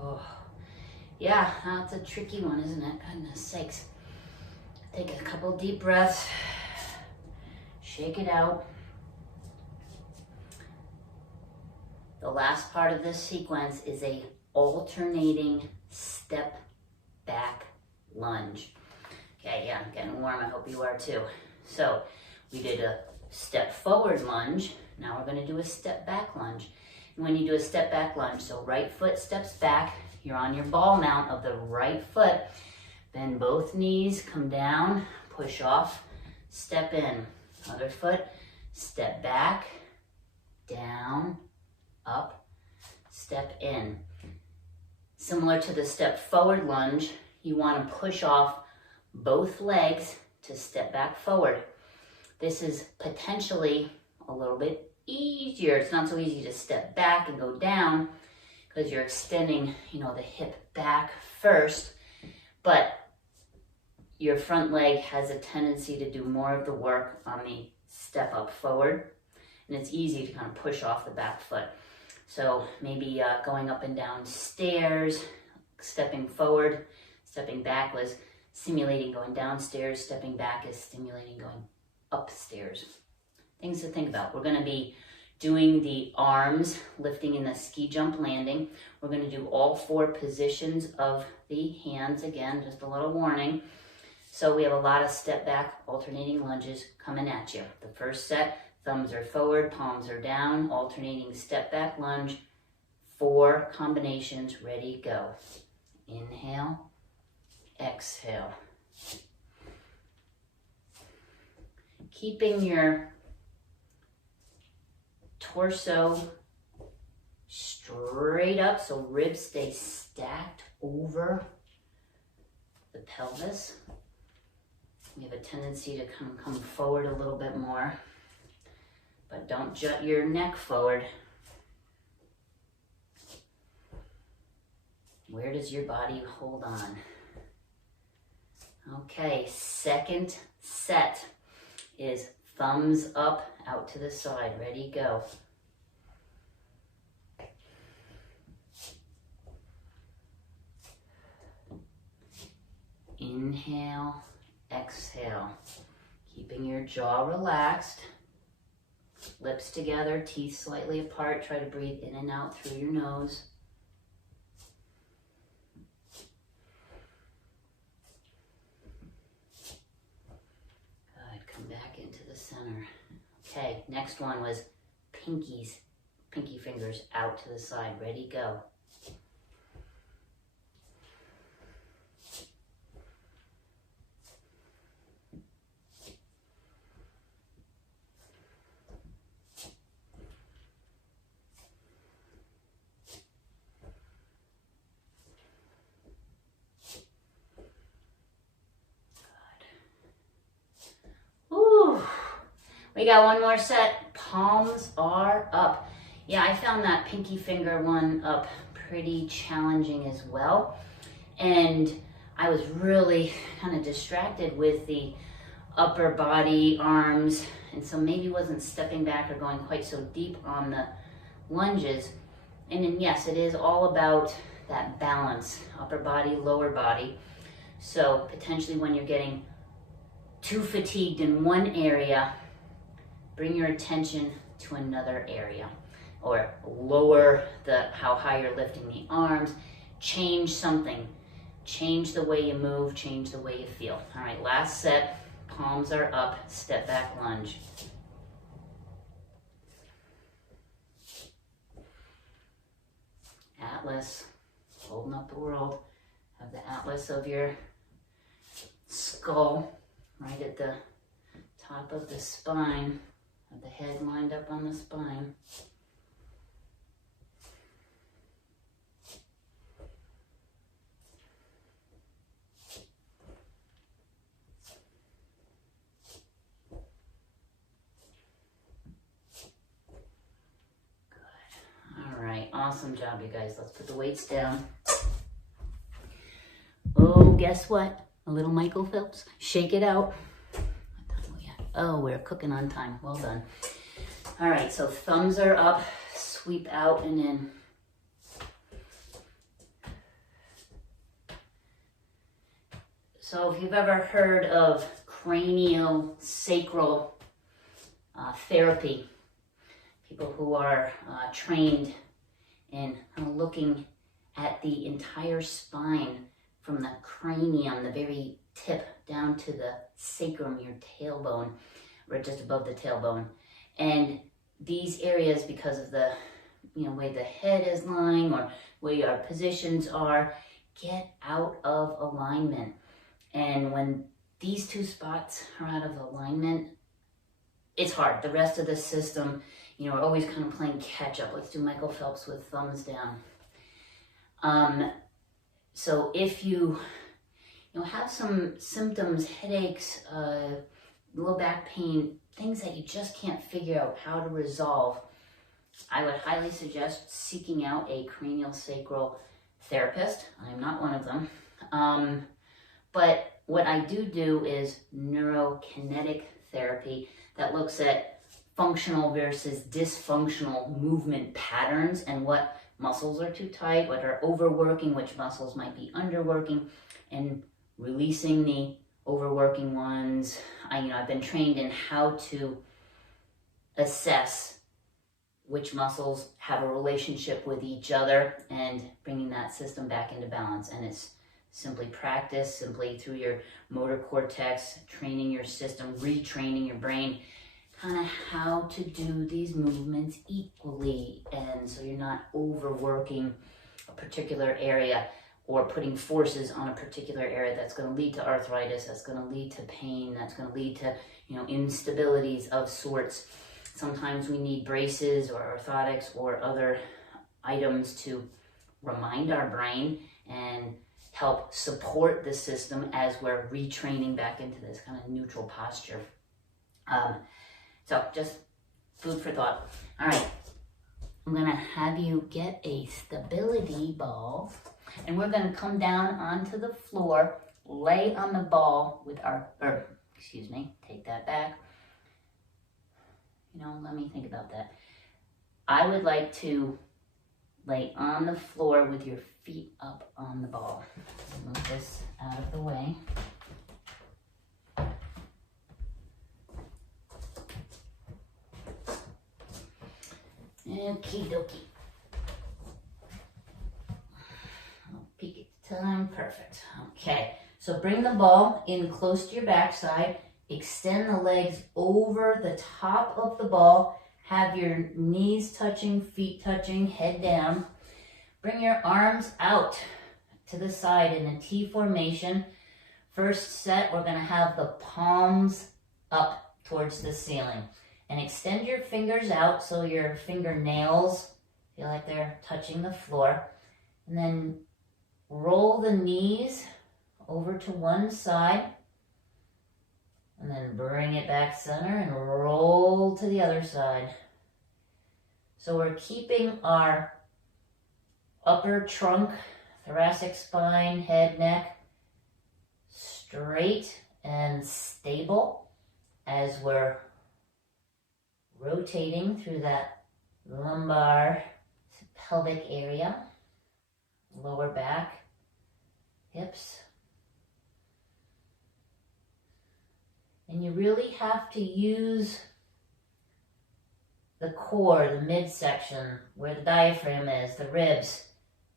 Oh, yeah, that's a tricky one, isn't it? Goodness sakes. Take a couple deep breaths. Shake it out. The last part of this sequence is a alternating step back lunge. Okay, yeah, I'm getting warm. I hope you are too. So we did a step forward lunge. Now we're going to do a step back lunge. And when you do a step back lunge, so right foot steps back, you're on your ball mount of the right foot, bend both knees, come down, push off, step in. Other foot, step back, down, up, step in. Similar to the step forward lunge, you want to push off both legs to step back forward. This is potentially a little bit easier. It's not so easy to step back and go down because you're extending, the hip back first, but your front leg has a tendency to do more of the work on the step up forward, and it's easy to kind of push off the back foot. So maybe going up and down stairs, stepping forward, stepping back was simulating going downstairs, stepping back is stimulating going upstairs. Things to think about. We're going to be doing the arms, lifting in the ski jump landing. We're going to do all 4 positions of the hands. Again, just a little warning. So we have a lot of step back alternating lunges coming at you. The first set, thumbs are forward, palms are down, alternating step back lunge, 4 combinations, ready, go. Inhale, exhale. Keeping your torso straight up so ribs stay stacked over the pelvis. You have a tendency to come forward a little bit more, but don't jut your neck forward. Where does your body hold on? Okay, second set is thumbs up, out to the side. Ready, go. Inhale, exhale. Keeping your jaw relaxed, lips together, teeth slightly apart. Try to breathe in and out through your nose. Good, come back into the center. Okay, next one was pinky fingers out to the side. Ready, go. We got one more set. Palms are up. Yeah, I found that pinky finger one up pretty challenging as well. And I was really kind of distracted with the upper body, arms, and so maybe wasn't stepping back or going quite so deep on the lunges. And then yes, it is all about that balance, upper body, lower body. So potentially when you're getting too fatigued in one area, bring your attention to another area, or lower how high you're lifting the arms, change something, change the way you move, change the way you feel. All right, last set, palms are up, step back lunge. Atlas, holding up the world. Have the atlas of your skull right at the top of the spine. Have the head lined up on the spine. Good. All right, awesome job, you guys. Let's put the weights down. Oh, guess what? A little Michael Phelps. Shake it out. Oh, we're cooking on time. Well done. All right, so thumbs are up, sweep out and in. So if you've ever heard of craniosacral therapy, people who are trained in looking at the entire spine from the cranium, the very tip, down to the sacrum, your tailbone, or just above the tailbone. And these areas, because of the way the head is lying or where your positions are, get out of alignment. And when these two spots are out of alignment, it's hard. The rest of the system, are always kind of playing catch up. Let's do Michael Phelps with thumbs down. So if you have some symptoms, headaches, low back pain, things that you just can't figure out how to resolve, I would highly suggest seeking out a cranial sacral therapist. I'm not one of them. But what I do is neurokinetic therapy that looks at functional versus dysfunctional movement patterns and what muscles are too tight, what are overworking, which muscles might be underworking, and releasing the overworking ones. I've been trained in how to assess which muscles have a relationship with each other and bringing that system back into balance. And it's simply practice, simply through your motor cortex, training your system, retraining your brain, kind of how to do these movements equally. And so you're not overworking a particular area or putting forces on a particular area that's going to lead to arthritis, that's going to lead to pain, that's going to lead to, instabilities of sorts. Sometimes we need braces or orthotics or other items to remind our brain and help support the system as we're retraining back into this kind of neutral posture. So just food for thought. All right, I'm gonna have you get a stability ball, and we're gonna come down onto the floor, lay on the ball with take that back. Let me think about that. I would like to lay on the floor with your feet up on the ball. Move this out of the way. Okie dokie. Peek at time. Perfect. Okay. So bring the ball in close to your backside. Extend the legs over the top of the ball. Have your knees touching, feet touching, head down. Bring your arms out to the side in a T formation. First set, we're going to have the palms up towards the ceiling. And extend your fingers out so your fingernails feel like they're touching the floor. And then roll the knees over to one side. And then bring it back center and roll to the other side. So we're keeping our upper trunk, thoracic spine, head, neck straight and stable as we're rotating through that lumbar pelvic area, lower back, hips. And you really have to use the core, the midsection, where the diaphragm is, the ribs,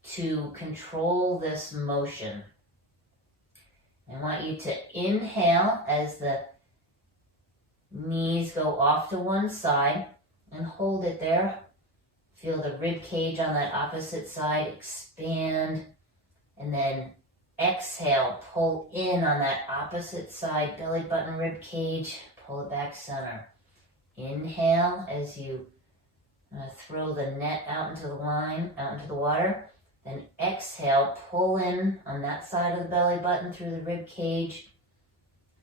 to control this motion. I want you to inhale as the knees go off to one side and hold it there. Feel the rib cage on that opposite side expand, and then exhale, pull in on that opposite side, belly button, rib cage, pull it back center. Inhale as you throw the net out into the line, out into the water. Then exhale, pull in on that side of the belly button through the rib cage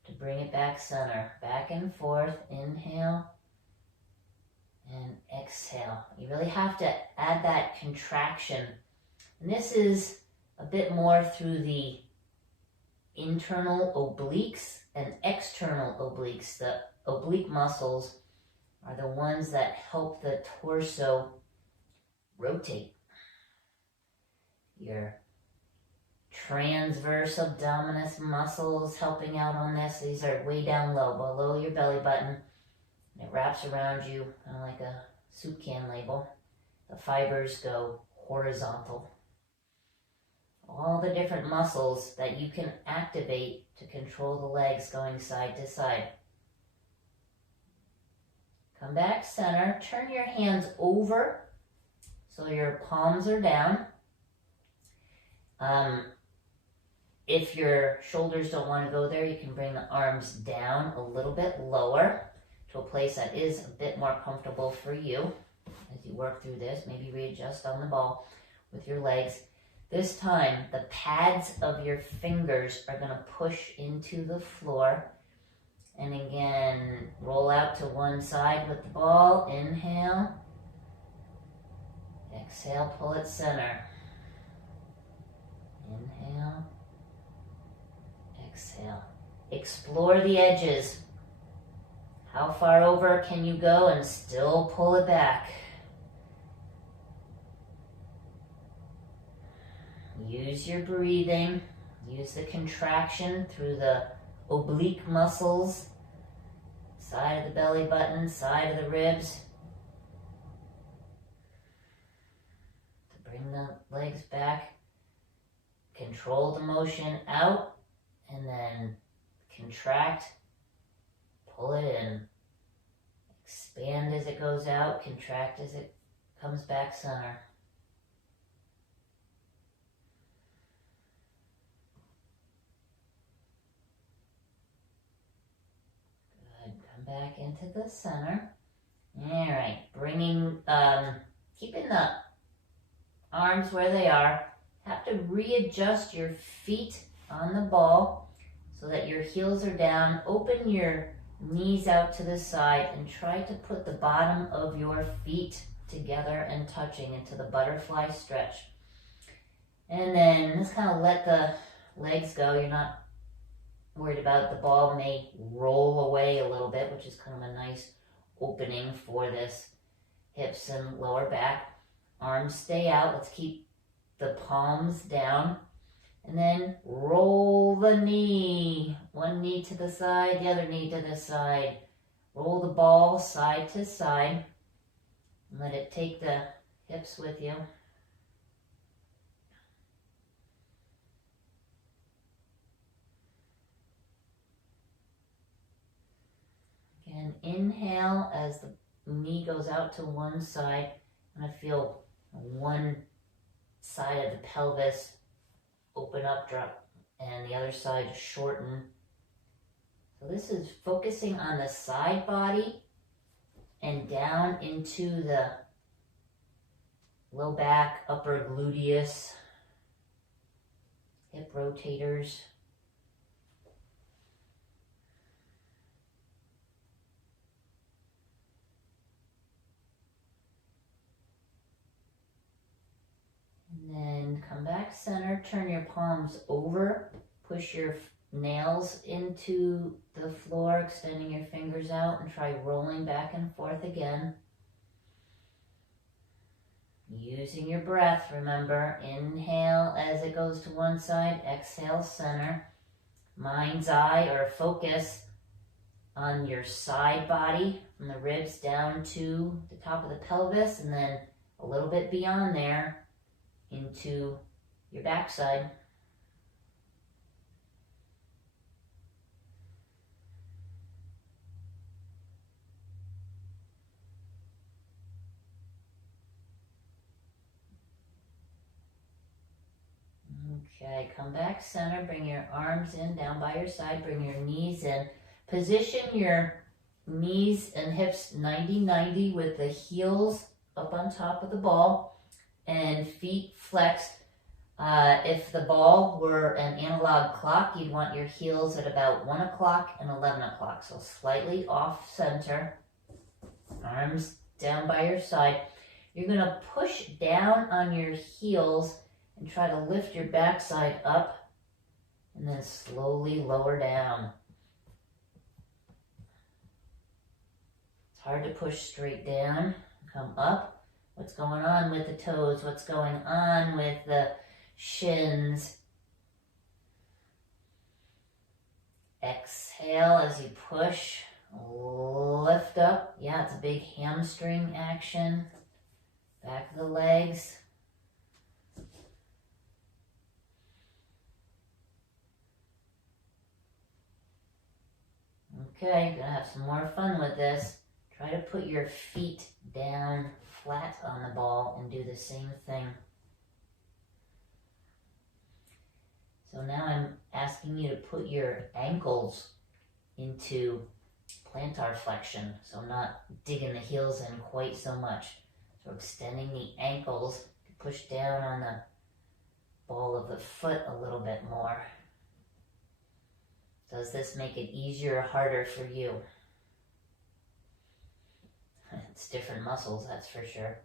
to bring it back center. Back and forth, inhale and exhale. You really have to add that contraction. And this is a bit more through the internal obliques and external obliques. The oblique muscles are the ones that help the torso rotate. Your transverse abdominis muscles helping out on this. These are way down low, below your belly button. And it wraps around you kind of like a soup can label. The fibers go horizontal. All all the different muscles that you can activate to control the legs going side to side. Come back center, turn your hands over so your palms are down. If your shoulders don't want to go there, you can bring the arms down a little bit lower to a place that is a bit more comfortable for you as you work through this. Maybe readjust on the ball with your legs. This time, the pads of your fingers are going to push into the floor. And again, roll out to one side with the ball. Inhale. Exhale, pull it center. Inhale. Exhale. Explore the edges. How far over can you go and still pull it back? Use your breathing. Use the contraction through the oblique muscles, side of the belly button, side of the ribs, to bring the legs back. Control the motion out and then contract, pull it in. Expand as it goes out, contract as it comes back center. Good. Come back into the center. All right. Keeping the arms where they are. Have to readjust your feet on the ball so that your heels are down. Open your knees out to the side and try to put the bottom of your feet together and touching into the butterfly stretch. And then just kind of let the legs go. You're not worried about the ball may roll away a little bit, which is kind of a nice opening for this hips and lower back. Arms stay out. Let's keep the palms down. And then roll the knee. One knee to the side, the other knee to the side. Roll the ball side to side. And let it take the hips with you. Again, inhale as the knee goes out to one side. And I feel one side of the pelvis open up, drop, and the other side shorten. So this is focusing on the side body and down into the low back, upper gluteus, hip rotators. And then come back center, turn your palms over, push your nails into the floor, extending your fingers out, and try rolling back and forth again. Using your breath, remember, inhale as it goes to one side, exhale center. Mind's eye or focus on your side body, from the ribs down to the top of the pelvis, and then a little bit beyond there into your backside. Okay, come back center, bring your arms in, down by your side, bring your knees in. Position your knees and hips 90-90 with the heels up on top of the ball and feet flexed. If the ball were an analog clock, you'd want your heels at about 1 o'clock and 11 o'clock, so slightly off center. Arms down by your side. You're going to push down on your heels and try to lift your backside up and then slowly lower down. It's hard to push straight down. Come up. What's going on with the toes? What's going on with the shins? Exhale as you push. Lift up. Yeah, it's a big hamstring action. Back of the legs. Okay, gonna have some more fun with this. Try to put your feet down flat on the ball and do the same thing. So now I'm asking you to put your ankles into plantar flexion. So I'm not digging the heels in quite so much. So extending the ankles to push down on the ball of the foot a little bit more. Does this make it easier or harder for you? It's different muscles, that's for sure.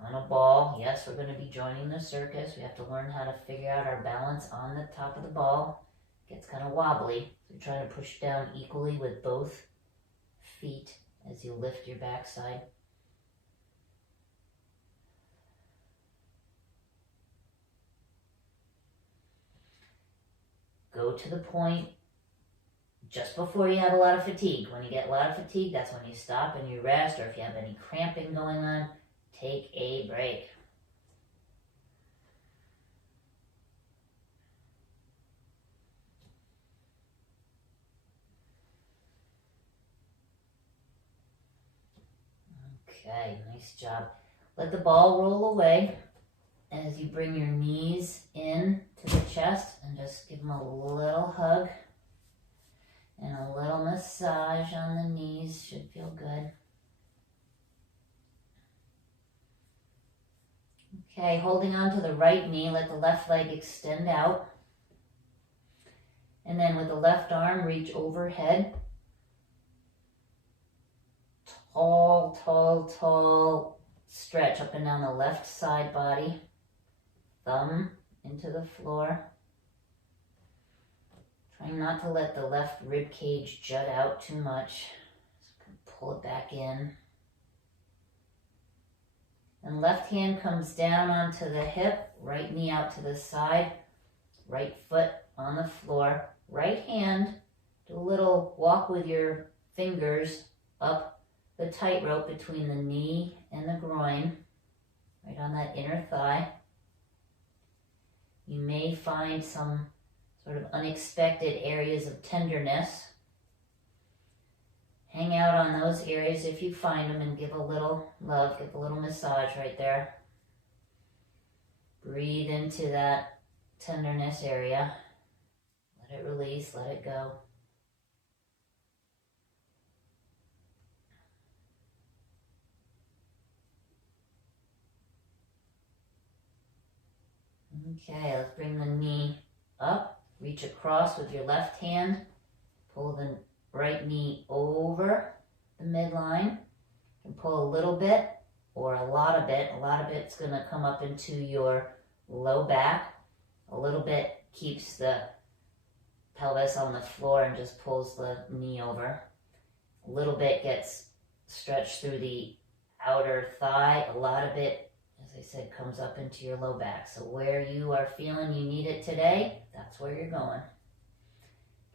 On a ball, yes, we're going to be joining the circus. We have to learn how to figure out our balance on the top of the ball. It gets kind of wobbly. So you're trying to push down equally with both feet as you lift your backside. Go to the point just before you have a lot of fatigue. When you get a lot of fatigue, that's when you stop and you rest, or if you have any cramping going on, take a break. Okay, nice job. Let the ball roll away as you bring your knees in to the chest and just give them a little hug and a little massage on the knees. Should feel good. Okay, holding on to the right knee, let the left leg extend out. And then with the left arm, reach overhead. Tall, tall, tall stretch up and down the left side body. Thumb into the floor. Trying not to let the left rib cage jut out too much. Just pull it back in. And left hand comes down onto the hip, right knee out to the side, right foot on the floor. Right hand, do a little walk with your fingers up the tightrope between the knee and the groin, right on that inner thigh. You may find some sort of unexpected areas of tenderness. Hang out on those areas if you find them and give a little love, give a little massage right there. Breathe into that tenderness area. Let it release, let it go. Okay, let's bring the knee up. Reach across with your left hand. Pull the right knee over the midline. And pull a little bit or a lot of it. A lot of it's going to come up into your low back. A little bit keeps the pelvis on the floor and just pulls the knee over. A little bit gets stretched through the outer thigh. A lot of it, as I said, comes up into your low back. So where you are feeling you need it today, that's where you're going.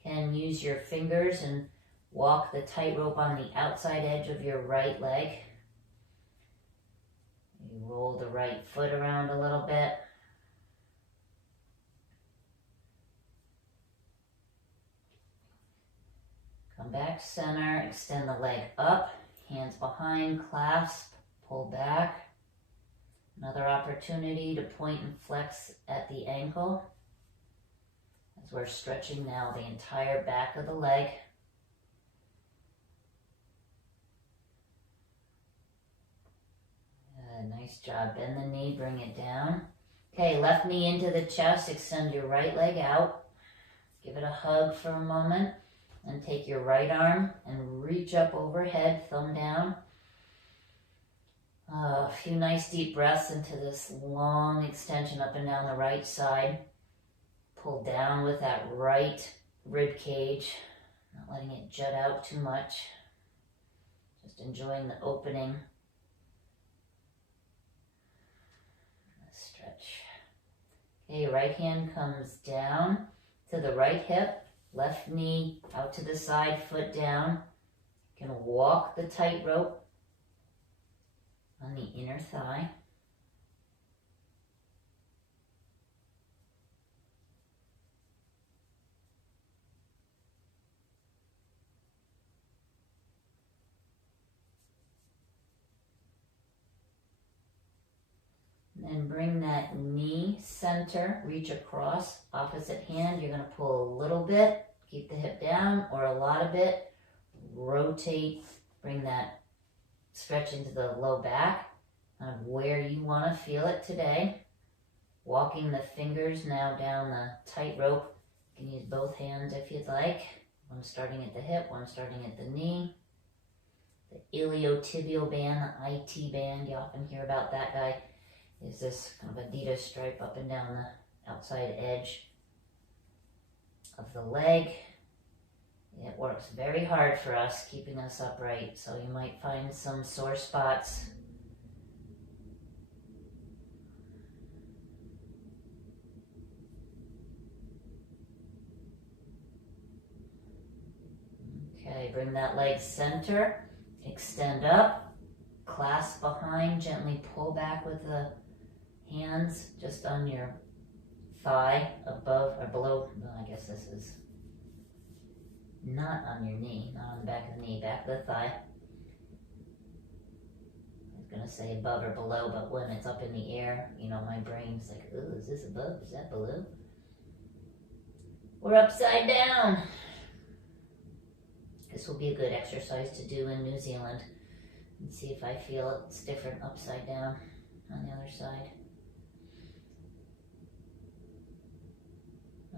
Can use your fingers and walk the tightrope on the outside edge of your right leg. You roll the right foot around a little bit. Come back center, extend the leg up, hands behind, clasp, pull back. Another opportunity to point and flex at the ankle as we're stretching now the entire back of the leg. Nice job. Bend the knee, bring it down. Okay, left knee into the chest, extend your right leg out. Give it a hug for a moment. And take your right arm and reach up overhead, thumb down. A few nice deep breaths into this long extension up and down the right side. Pull down with that right rib cage, not letting it jut out too much. Just enjoying the opening. Stretch. Okay, right hand comes down to the right hip, left knee out to the side, foot down. You can walk the tightrope on the inner thigh. And bring that knee center, reach across, opposite hand. You're gonna pull a little bit, keep the hip down, or a lot of it. Rotate, bring that stretch into the low back, kind of where you wanna feel it today. Walking the fingers now down the tightrope. You can use both hands if you'd like. One starting at the hip, one starting at the knee. The iliotibial band, the IT band, you often hear about that guy. Is this kind of Adidas stripe up and down the outside edge of the leg. It works very hard for us, keeping us upright, so you might find some sore spots. Okay, bring that leg center, extend up, clasp behind, gently pull back with the hands just on your thigh, above or below. Well, I guess this is not on your knee, not on the back of the knee, back of the thigh. I was gonna say above or below, but when it's up in the air, you know, my brain's like, ooh, is this above? Is that below? We're upside down. This will be a good exercise to do in New Zealand. And see if I feel it's different upside down on the other side.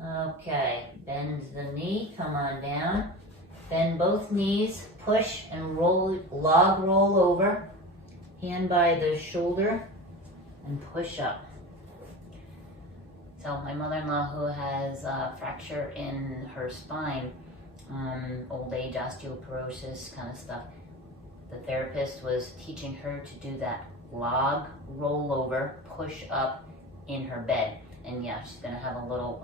Okay, bend the knee, come on down. Bend both knees, push and roll, log roll over. Hand by the shoulder and push up. So my mother-in-law, who has a fracture in her spine, old age osteoporosis kind of stuff, the therapist was teaching her to do that log roll over, push up in her bed. And yeah, she's gonna have a little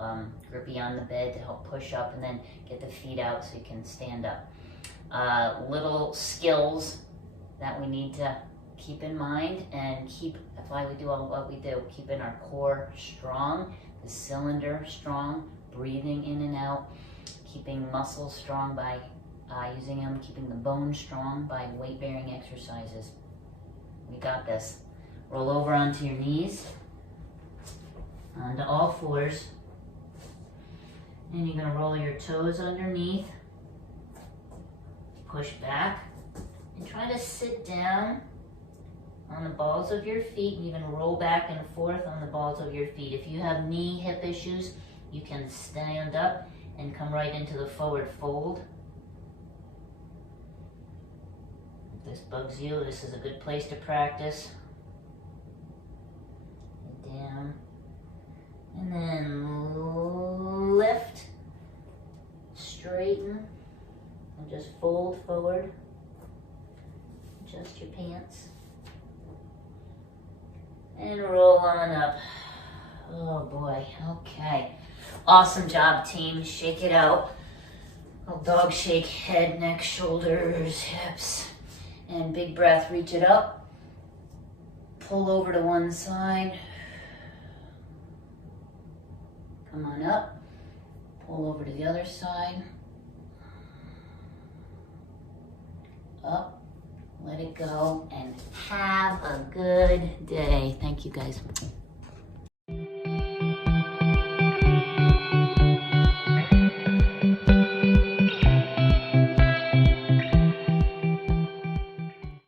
grippy on the bed to help push up and then get the feet out so you can stand up. Little skills that we need to keep in mind and that's why we do all what we do, keeping our core strong, the cylinder strong, breathing in and out, keeping muscles strong by using them, keeping the bones strong by weight-bearing exercises. We got this. Roll over onto your knees, onto all fours, and you're going to roll your toes underneath, push back, and try to sit down on the balls of your feet, and even roll back and forth on the balls of your feet. If you have knee, hip issues, you can stand up and come right into the forward fold. If this bugs you, this is a good place to practice. And down. And then lift, straighten, and just fold forward. Adjust your pants. And roll on up. Oh boy, okay. Awesome job, team. Shake it out. Little dog shake, head, neck, shoulders, hips. And big breath, reach it up. Pull over to one side. Come on up. Pull over to the other side. Up. Let it go and have a good day. Thank you guys.